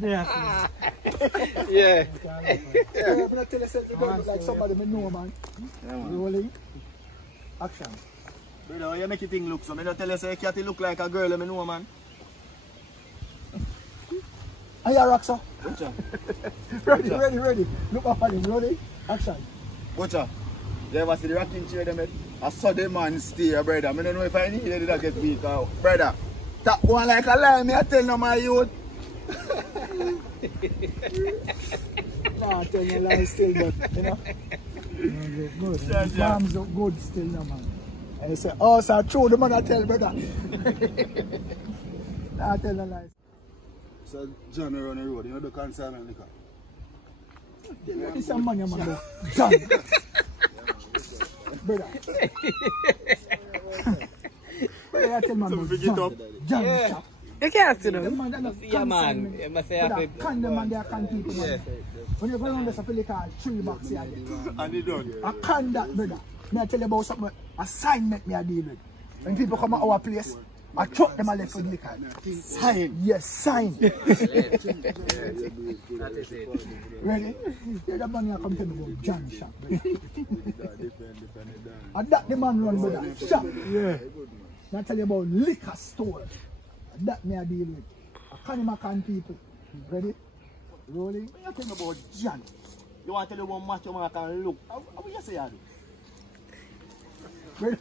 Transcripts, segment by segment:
Yeah. I'm gonna tell you something. You don't look like somebody I know, man. Rolling. Action. Brother, you make it thing look so. I don't tell you say cat look like a girl I know, man. Are you rock, sir? Ready. Look up at him. Rolling. Action. Butcher, you ever see the rocking chair them? I saw the man stay, brother. I don't know if I need it to get weak out. Brother, that one like a lie, me I tell no my youth. Nah, I tell you lie still, but you know. Good. Mom's look good still, no man. And you say, oh, sir, true, the man I tell, brother. Nah, I tell no lies. So, John around the road, you know the consignment liquor. It's a man, man. John. Brother. Brother, I tell man, John. Yeah. You can't see them. Yeah, man. You must say happy. Can the man, they can people, man. When you go around, there's a feel called 3 bucks here. And you done. I can that, brother. May I tell you about something, assignment me I deal with. When people come at our place, I chuck them a left for the liquor. Sign. Yes, sign. Ready? Yeah, that money I come to me about John shop. And that the man run with that shop. Yeah. Now tell you about liquor store. And that me I deal with. I can people. Ready? Rolling. What you tell me about John? You want to tell you one match you man can look? How will you say that? Ready?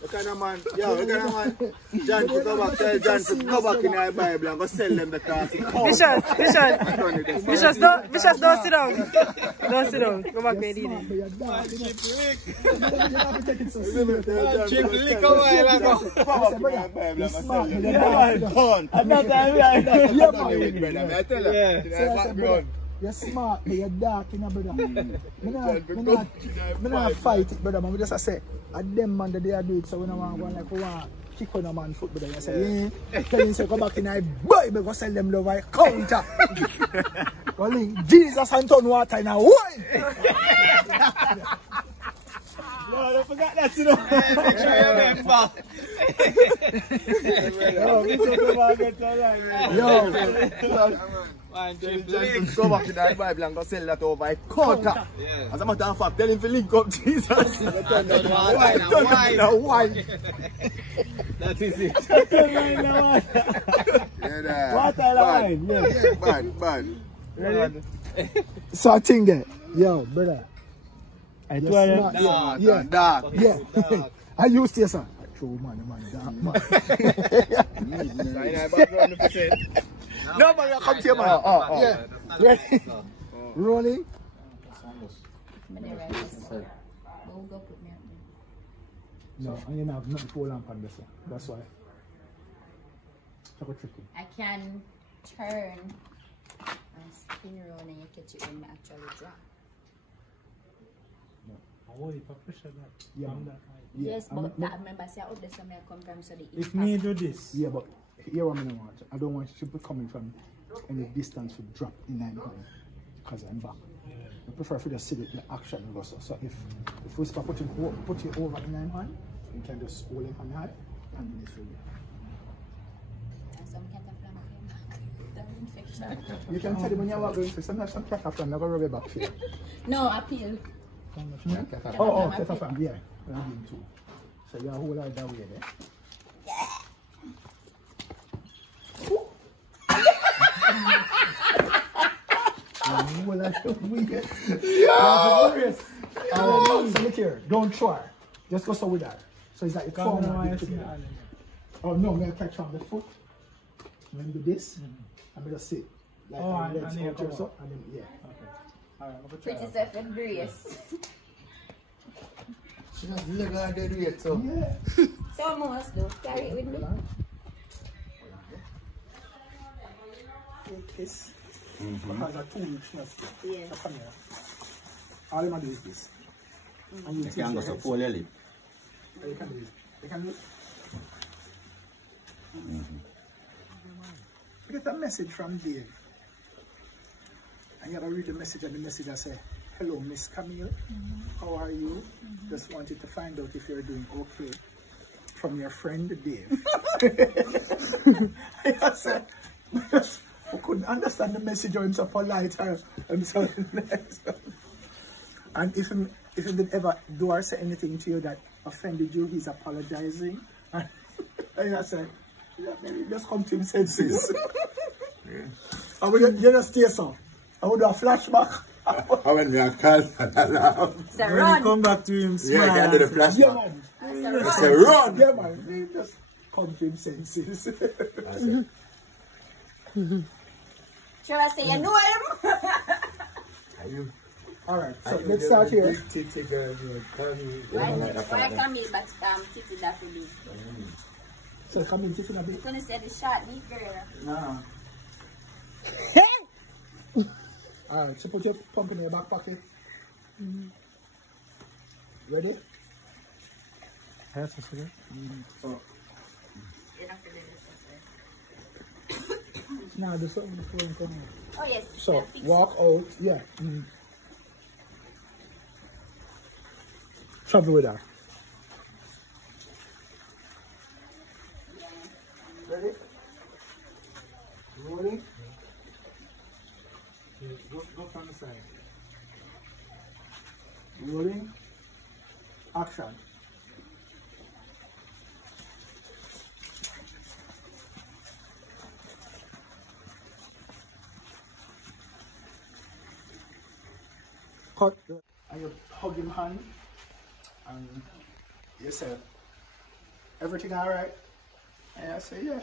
What kind of man? Yo, what kind of man? John to go back, tell John to go back in the Bible and go sell them the car. Vicious, don't sit down. Don't sit down. Go back where you did. Cheap liquor while ago. Go back in the Bible and sell them. I tell you. You're smart, but you're dark, you know, brother. I'm not fight it, brother. I'm just say, at them man that they are doing it, so we don't want like we want kick on a man foot, brother. You say, yeah. Tell him say, go back in the Bible, go sell them love, I counter. Go link Jesus and turn water in a wine. No, I forgot that, you know. Make sure you remember. Go back to the Bible and go sell that over a quarter. As a matter of fact, tell him to link up Jesus. Why? That is it. Bad. So I think that, yo, brother. I told you. Yeah. I used to say, true man, dark man. Nobody come to you, man. Yeah. Ready? Rolling. No, I didn't have nothing to hold on this. That's why. I can turn and spin around and you catch it when you actually drop. Yeah. Yes, but I remember say up there somewhere come from so the if me do this. Yeah, but here what I want. I don't want you to be coming from any distance to drop in 9 hand because I'm back. I prefer for just see the action and go so if we start put it over in 9 hand, you can just hold it on high and do this really. Some cat infection. You can tell them when you're going to sometimes some cat from never rub it back for you. No, appeal. Oh, cat from yeah. So you hold out that way there. Don't try. Just go so with that. So it's like it's oh no, I'm gonna catch on the foot. I'm gonna do this. I'm gonna sit. Like legs out your so and then yeah. Okay. Alright, pretty self embrace. She just look like they do it so. Yeah. So almost though. Carry it with me. This. Because I told you yeah. All I'm gonna do is this. And you can go so full lip. You can do this. You can do it. I get a message from Dave. And you have to read the message and the message I say, hello Miss Camille, how are you? Just wanted to find out if you're doing okay. From your friend Dave. I said, who couldn't understand the message or him so polite or him so nice. And if he did ever do or say anything to you that offended you, he's apologizing. And I said, yeah, maybe just come to him senses. And when you just stay so, I would do a flashback. When we are called and alarm. So When run. you come back to him, smile. Yeah, they do the flashback. Yeah, man. It's a run. Yeah, man. We just come to him senses. Trevor say, you know him? Alright, so let's start here. Why come in but Titi that for me? So come in, Tiffany, a bit. It's gonna say the shot, neat girl. Nah. Alright, so put your pump in your back pocket. Ready? That's what's good. So. Nah, there's something before you come out. Oh yes. So, walk out, yeah. Travel with her. Ready? Rolling. Go from the side. Rolling. Action. Cut. And you hug him hand. And you say, everything alright? And I say, yeah.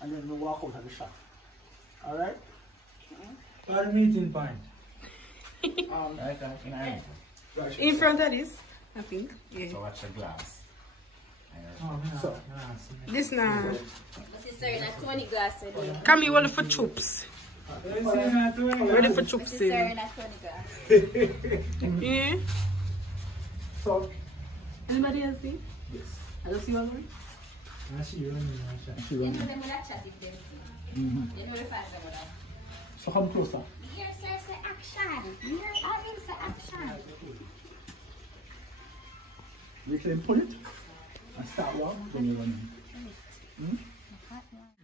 And then we walk out of the shop. Alright? Our meeting point. Right. In front of this, I think. Yeah. So watch the glass. Oh, man. So. This now. This is serving a 20 glass today. Come here, ready for chops. Ready for chops. This is serving a 20 glass. Yeah. So. Anybody else see? Yes. I don't see one more. She Then running. for them will chat if they see. Then we'll find them out. So come closer. Here, sir, say action. Here, audience, say action. We can pull it and start one when you're running.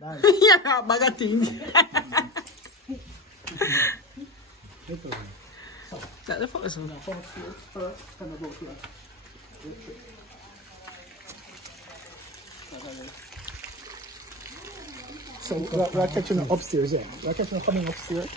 Nice. Yeah, bag of things. That's the first one. Now, first, stand about here. So we're catching her upstairs, yeah. We're catching her coming upstairs.